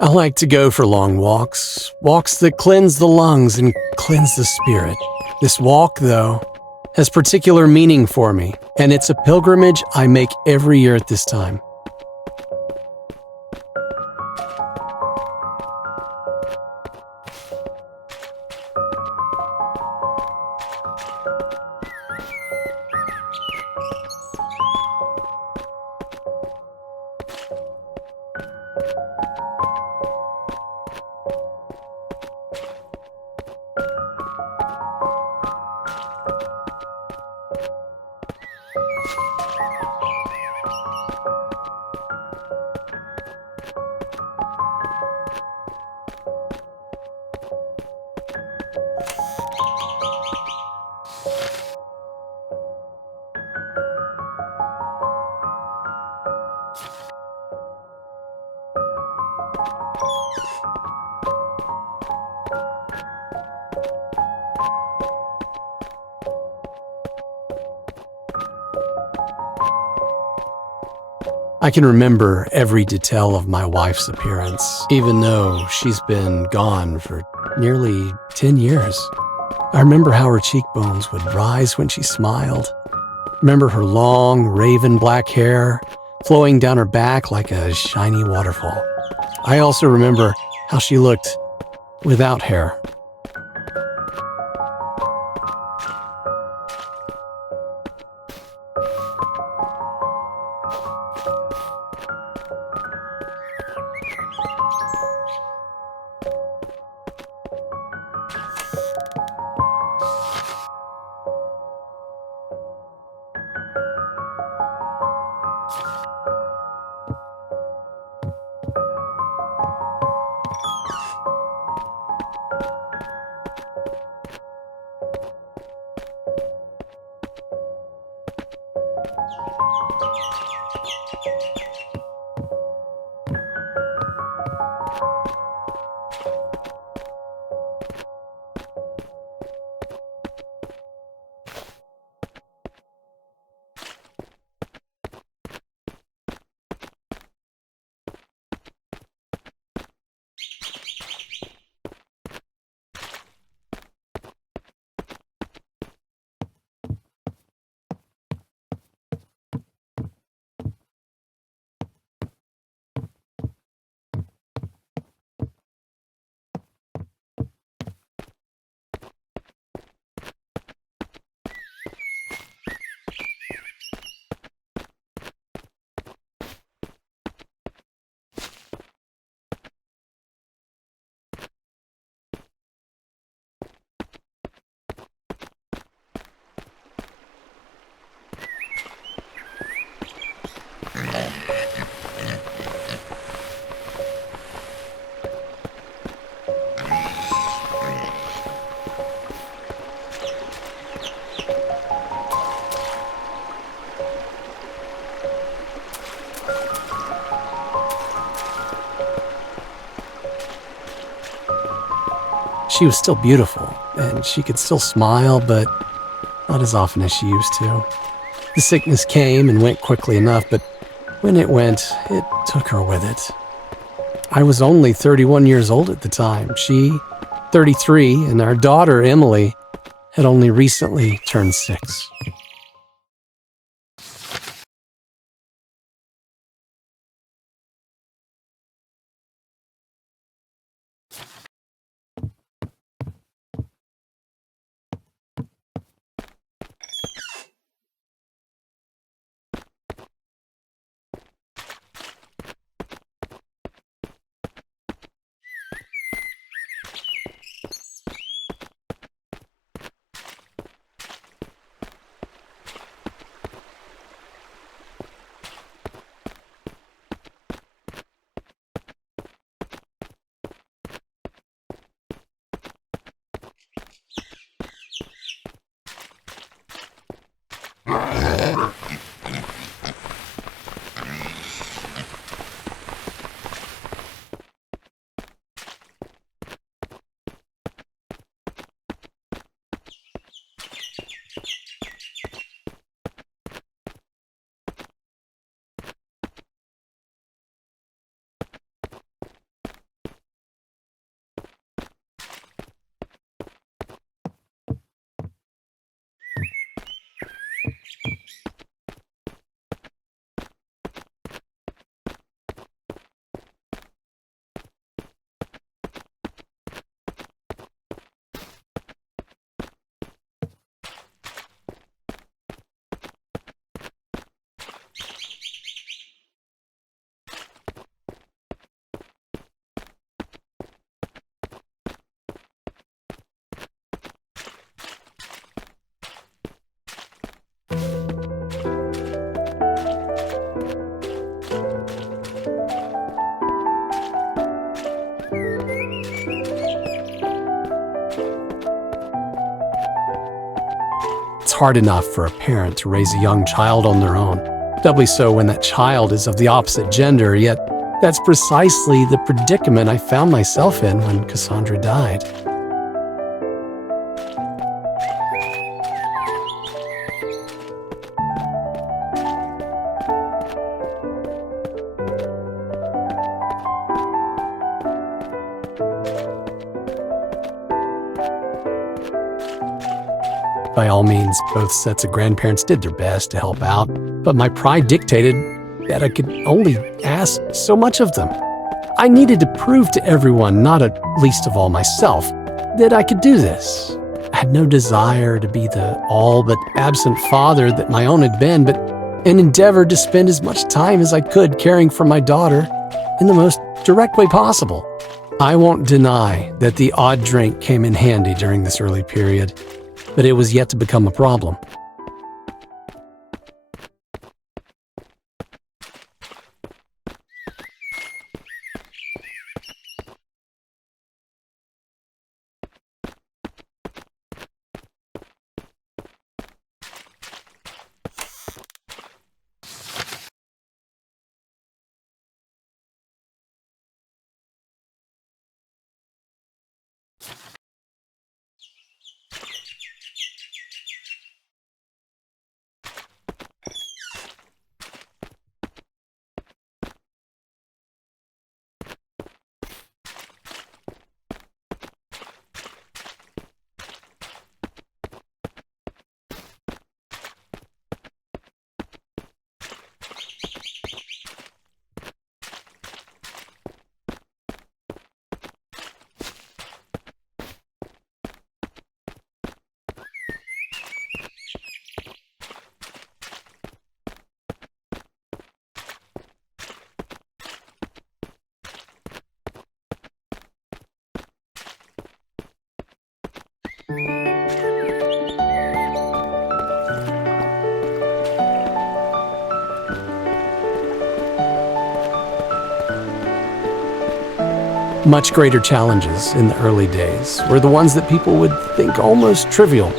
I like to go for long walks, walks that cleanse the lungs and cleanse the spirit. This walk, though, has particular meaning for me, and it's a pilgrimage I make every year at this time. I can remember every detail of my wife's appearance, even though she's been gone for nearly 10 years. I remember how her cheekbones would rise when she smiled. Remember her long, raven black hair flowing down her back like a shiny waterfall. I also remember how she looked without hair. She was still beautiful, and she could still smile, but not as often as she used to. The sickness came and went quickly enough, but when it went, it took her with it. I was only 31 years old at the time. She, 33, and our daughter, Emily, had only recently turned 6. hard enough for a parent to raise a young child on their own, doubly so when that child is of the opposite gender, yet that's precisely the predicament I found myself in when Cassandra died. By all means, both sets of grandparents did their best to help out, but my pride dictated that I could only ask so much of them. I needed to prove to everyone, not at least of all myself, that I could do this. I had no desire to be the all but absent father that my own had been, but an endeavor to spend as much time as I could caring for my daughter in the most direct way possible. I won't deny that the odd drink came in handy during this early period, but it was yet to become a problem. Much greater challenges in the early days were the ones that people would think almost trivial,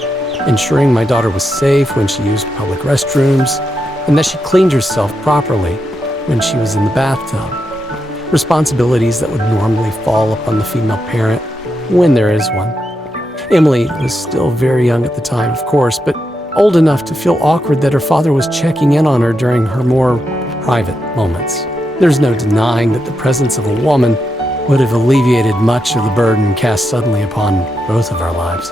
ensuring my daughter was safe when she used public restrooms and that she cleaned herself properly when she was in the bathtub. Responsibilities that would normally fall upon the female parent when there is one. Emily was still very young at the time, of course, but old enough to feel awkward that her father was checking in on her during her more private moments. There's no denying that the presence of a woman would have alleviated much of the burden cast suddenly upon both of our lives.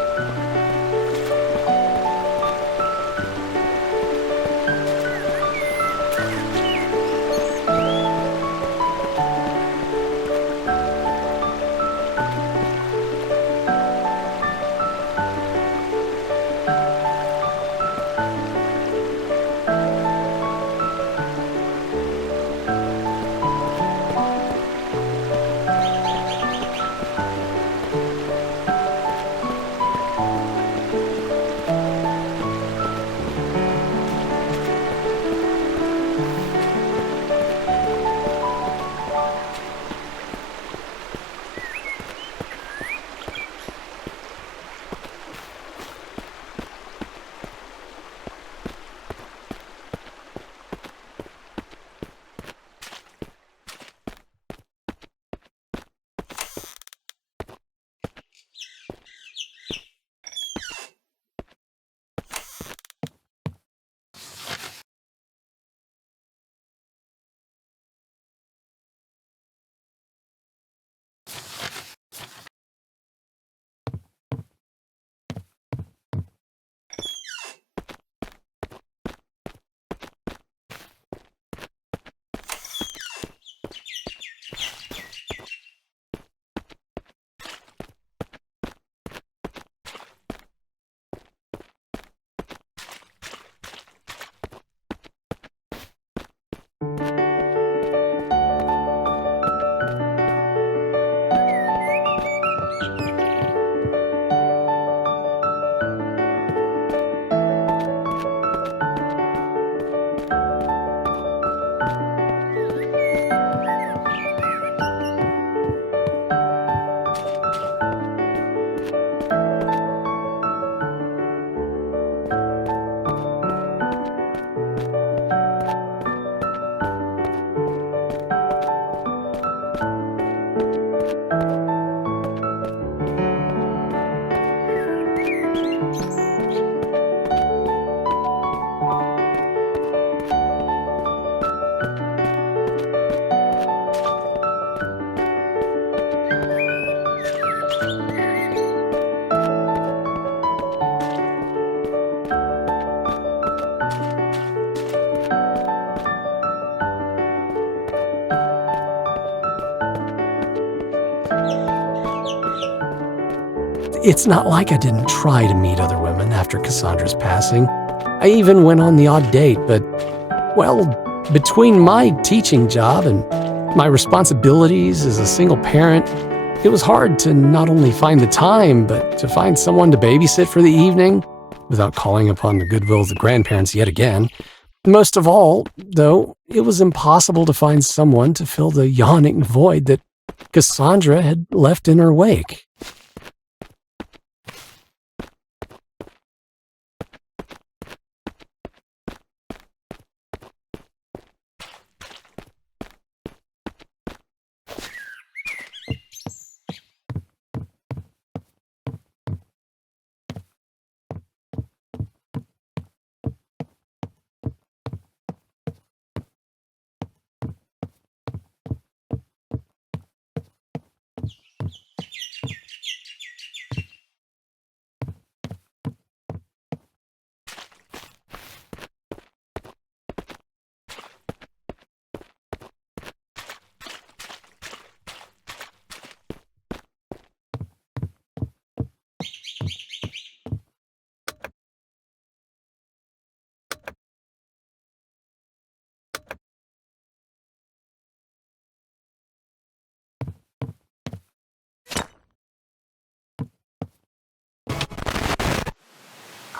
It's not like I didn't try to meet other women after Cassandra's passing. I even went on the odd date, but, well, between my teaching job and my responsibilities as a single parent, it was hard to not only find the time, but to find someone to babysit for the evening without calling upon the goodwill of the grandparents yet again. Most of all, though, it was impossible to find someone to fill the yawning void that Cassandra had left in her wake.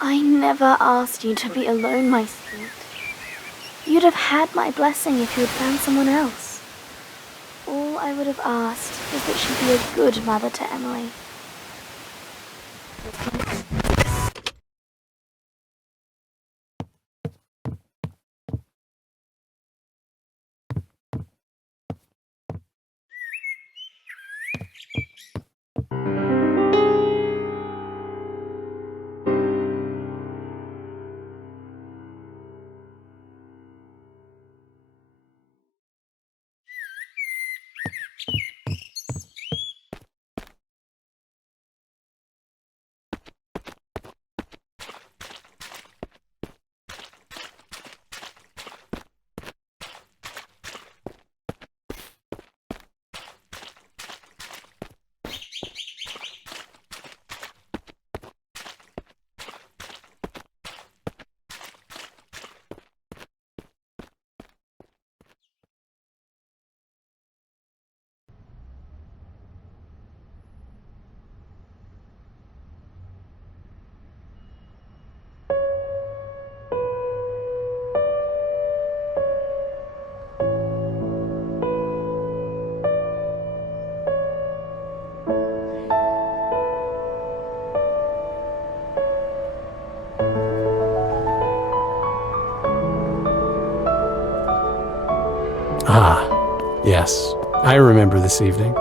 I never asked you to be alone, my sweet. You'd have had my blessing if you had found someone else. All I would have asked is that she be a good mother to Emily. Ah, yes, I remember this evening.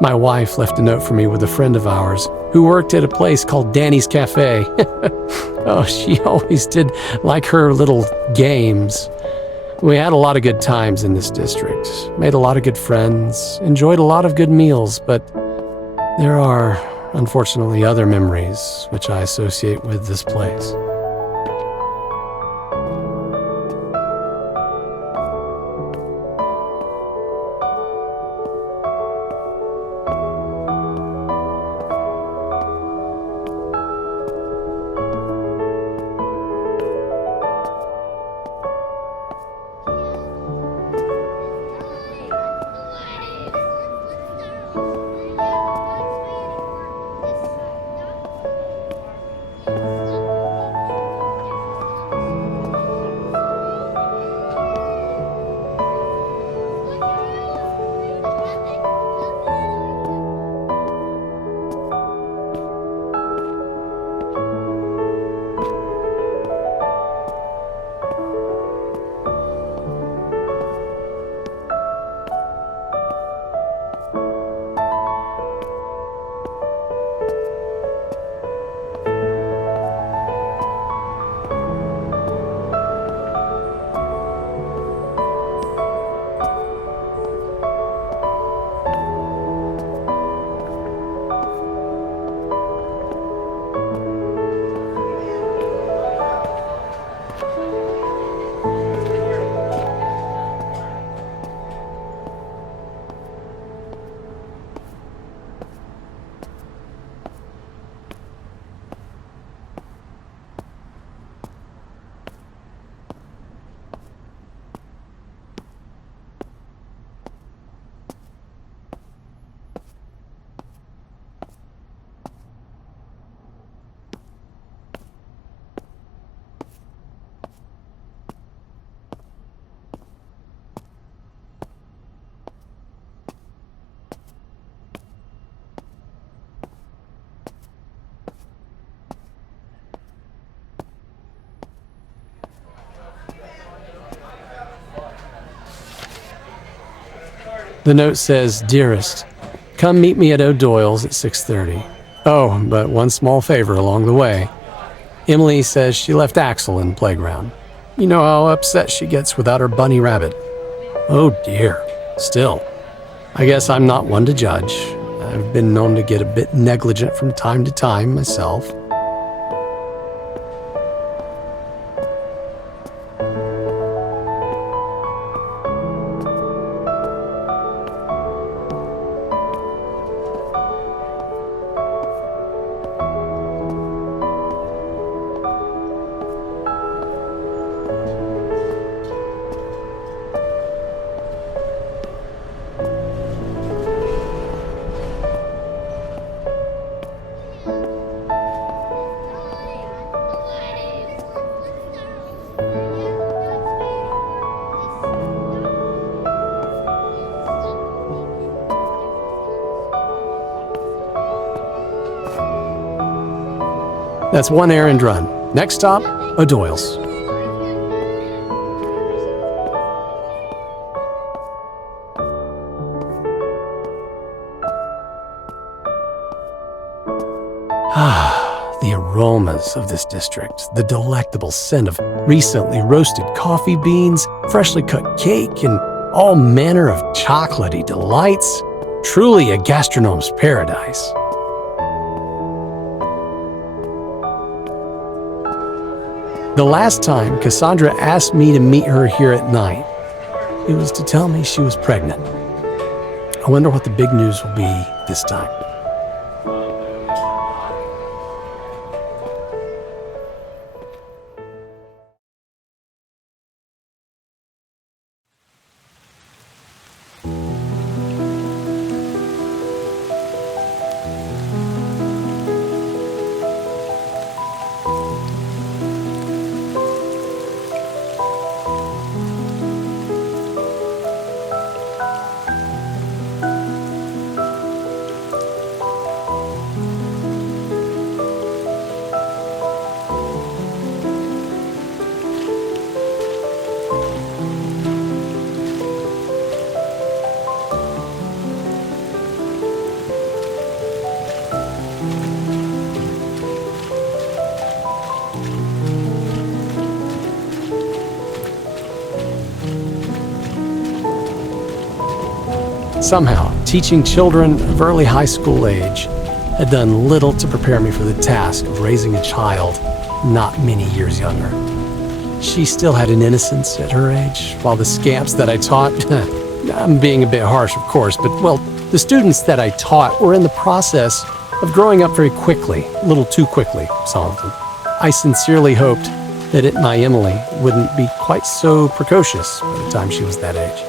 My wife left a note for me with a friend of ours who worked at a place called Danny's Cafe. Oh, she always did like her little games. We had a lot of good times in this district, made a lot of good friends, enjoyed a lot of good meals, but there are, unfortunately, other memories which I associate with this place. The note says, "Dearest, come meet me at O'Doyle's at 6:30. Oh, but one small favor along the way. Emily says she left Axel in the playground. You know how upset she gets without her bunny rabbit." Oh dear. Still, I guess I'm not one to judge. I've been known to get a bit negligent from time to time myself. That's one errand run. Next stop, O'Doyle's. The aromas of this district, the delectable scent of recently roasted coffee beans, freshly cut cake, and all manner of chocolatey delights. Truly a gastronome's paradise. The last time Cassandra asked me to meet her here at night, it was to tell me she was pregnant. I wonder what the big news will be this time. Somehow, teaching children of early high school age had done little to prepare me for the task of raising a child not many years younger. She still had an innocence at her age, while the scamps that I taught, I'm being a bit harsh of course, but well, the students that I taught were in the process of growing up very quickly, a little too quickly, some of them. I sincerely hoped that my Emily wouldn't be quite so precocious by the time she was that age.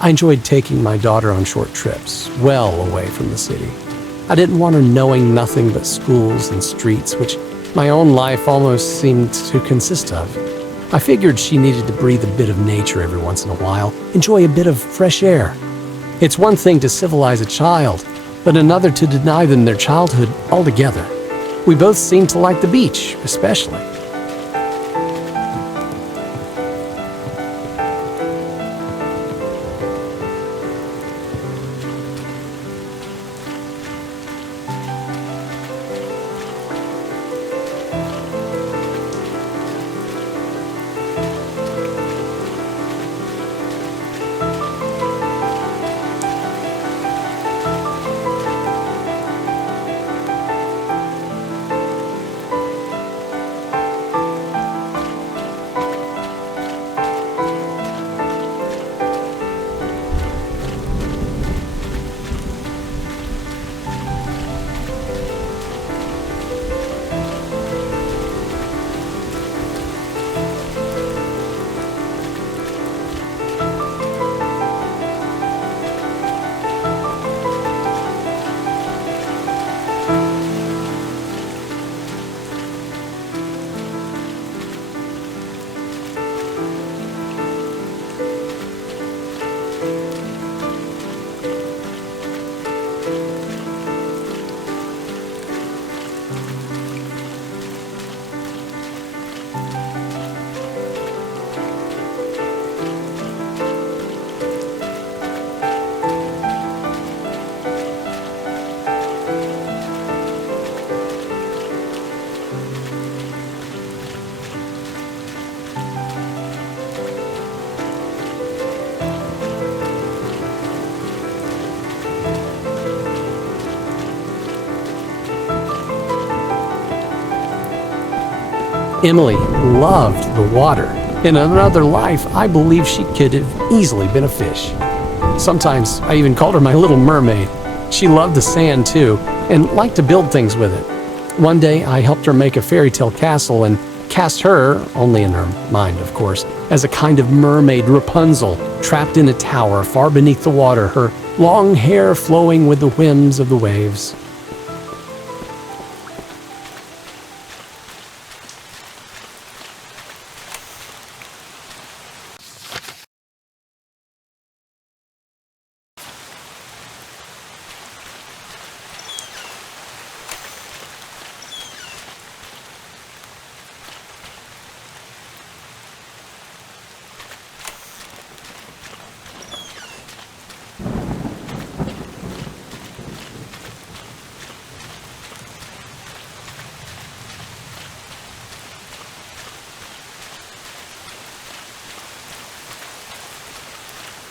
I enjoyed taking my daughter on short trips, well away from the city. I didn't want her knowing nothing but schools and streets, which my own life almost seemed to consist of. I figured she needed to breathe a bit of nature every once in a while, enjoy a bit of fresh air. It's one thing to civilize a child, but another to deny them their childhood altogether. We both seemed to like the beach, especially. Emily loved the water. In another life, I believe she could have easily been a fish. Sometimes I even called her my little mermaid. She loved the sand too, and liked to build things with it. One day, I helped her make a fairy tale castle and cast her, only in her mind of course, as a kind of mermaid Rapunzel, trapped in a tower far beneath the water, her long hair flowing with the whims of the waves.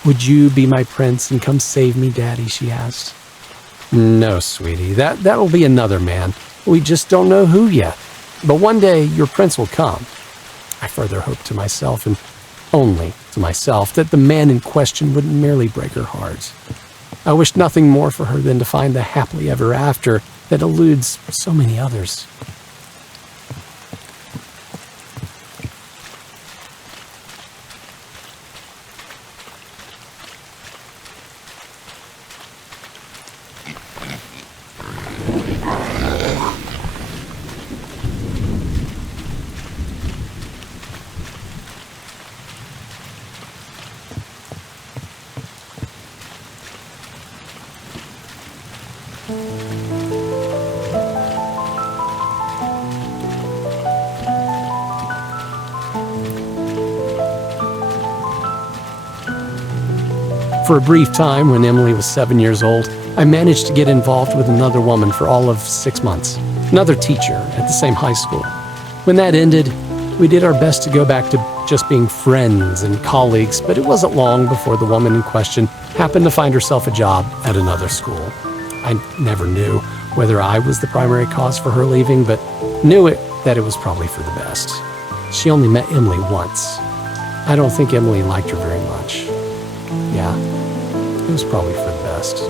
"Would you be my prince and come save me, Daddy?" she asked. "No, sweetie, that'll be another man. We just don't know who yet. But one day your prince will come." I further hoped to myself, and only to myself, that the man in question wouldn't merely break her heart. I wished nothing more for her than to find the happily ever after that eludes so many others. For a brief time, when Emily was 7 years old, I managed to get involved with another woman for all of 6 months, another teacher at the same high school. When that ended, we did our best to go back to just being friends and colleagues, but it wasn't long before the woman in question happened to find herself a job at another school. I never knew whether I was the primary cause for her leaving, but knew that it was probably for the best. She only met Emily once. I don't think Emily liked her very much. Yeah, it was probably for the best.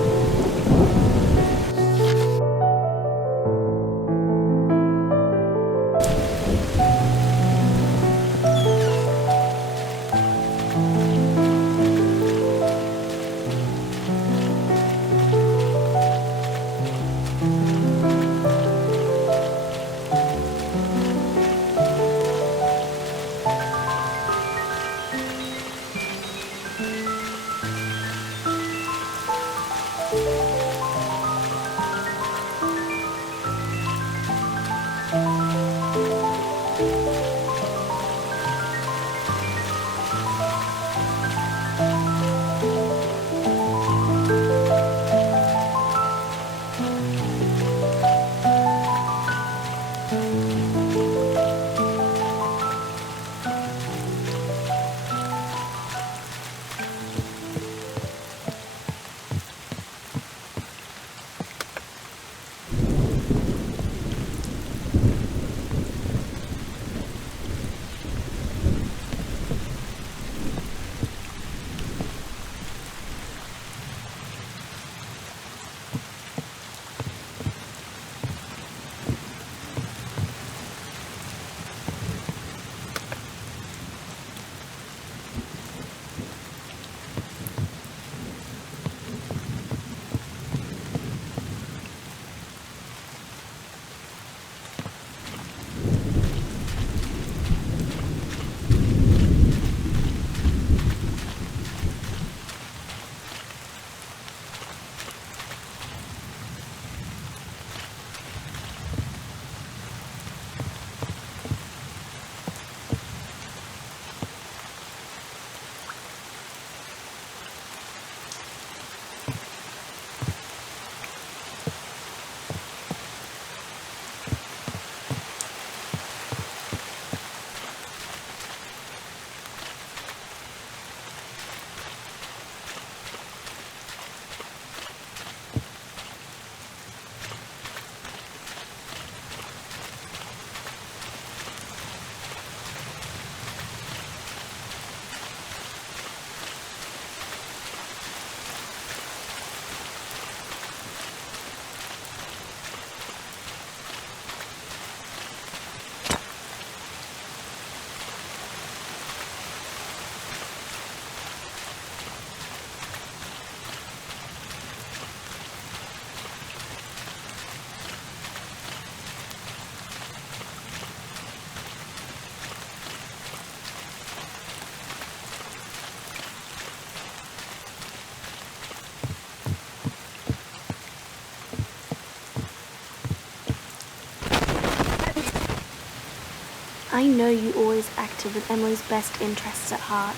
I know you always acted with Emily's best interests at heart.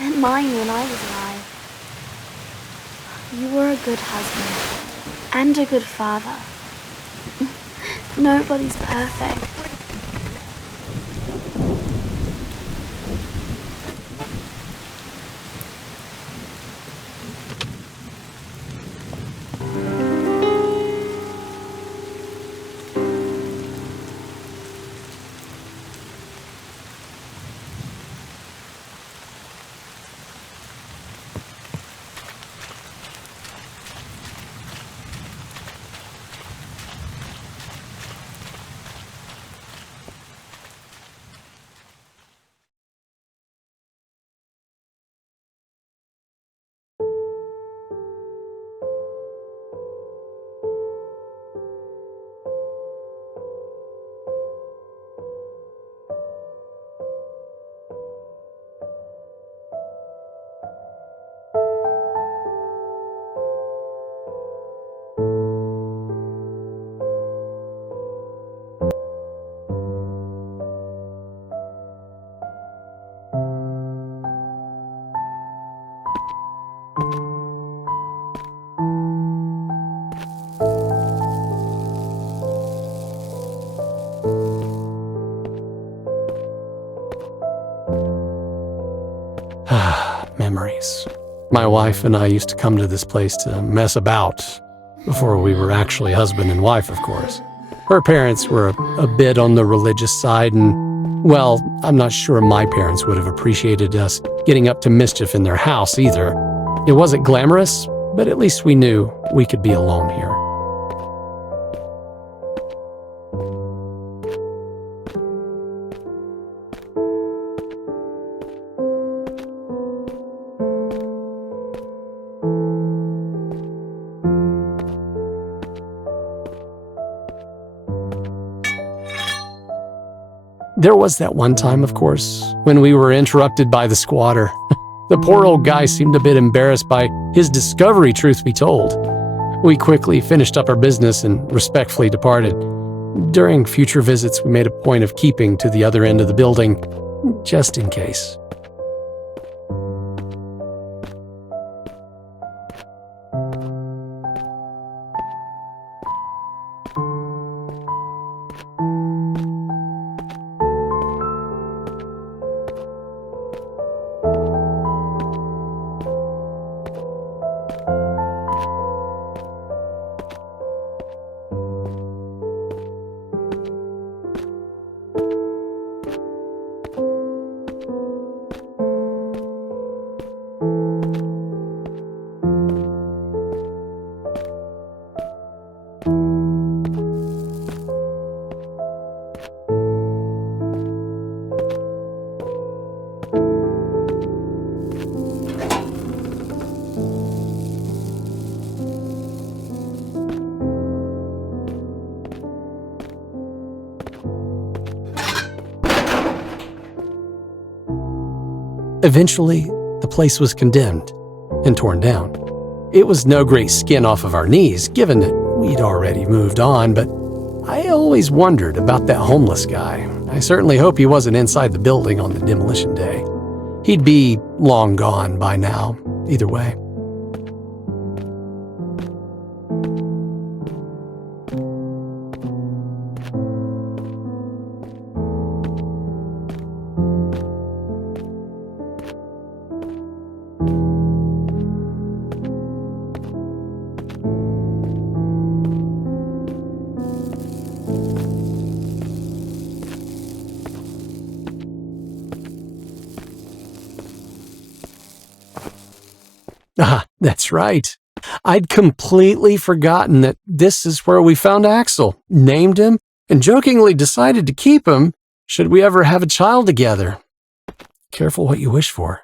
And mine when I was alive. You were a good husband. And a good father. Nobody's perfect. Memories. My wife and I used to come to this place to mess about, before we were actually husband and wife, of course. Her parents were a bit on the religious side, and, well, I'm not sure my parents would have appreciated us getting up to mischief in their house either. It wasn't glamorous, but at least we knew we could be alone here. There was that one time, of course, when we were interrupted by the squatter. The poor old guy seemed a bit embarrassed by his discovery, truth be told. We quickly finished up our business and respectfully departed. During future visits, we made a point of keeping to the other end of the building, just in case. Eventually, the place was condemned and torn down. It was no great skin off of our knees, given that we'd already moved on, but I always wondered about that homeless guy. I certainly hope he wasn't inside the building on the demolition day. He'd be long gone by now, either way. Ah, that's right. I'd completely forgotten that this is where we found Axel, named him, and jokingly decided to keep him should we ever have a child together. Careful what you wish for.